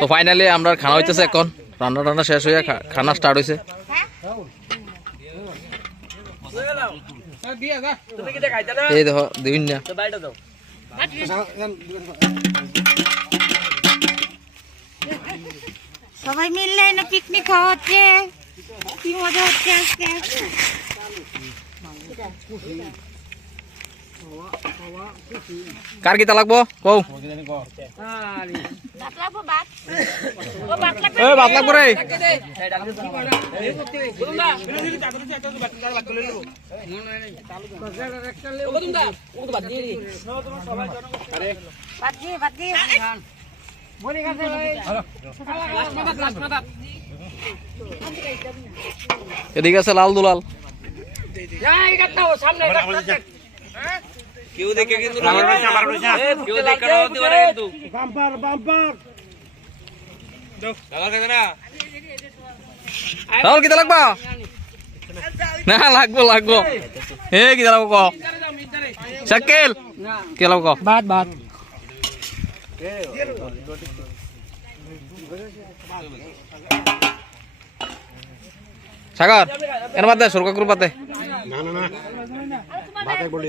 তো ফাইনালি আমরা খানা হইতেছে এখন রান্না টান্না শেষ হইয়া খানা স্টার্ট হয়েছে এই দেখো দিন না সবাই মিললে না পিকনিক হচ্ছে কি মজা হচ্ছে আজকে কার কিতা লাগবো কও ভাত লাগবো রে এদিকে আছে লাল দুলাল কেউ দেখে কিন্তু কেউ দেখে কিন্তু বাম্পার বাম্পার রাহুল কিতা লাগবা না লাগবো লাগবো এ কিতা লাগবো ক শাকিল কি লাগবো ক ভাত ভাত সাগর এর বাদ দে সরকার বাদ দে না না না ভাতে বলি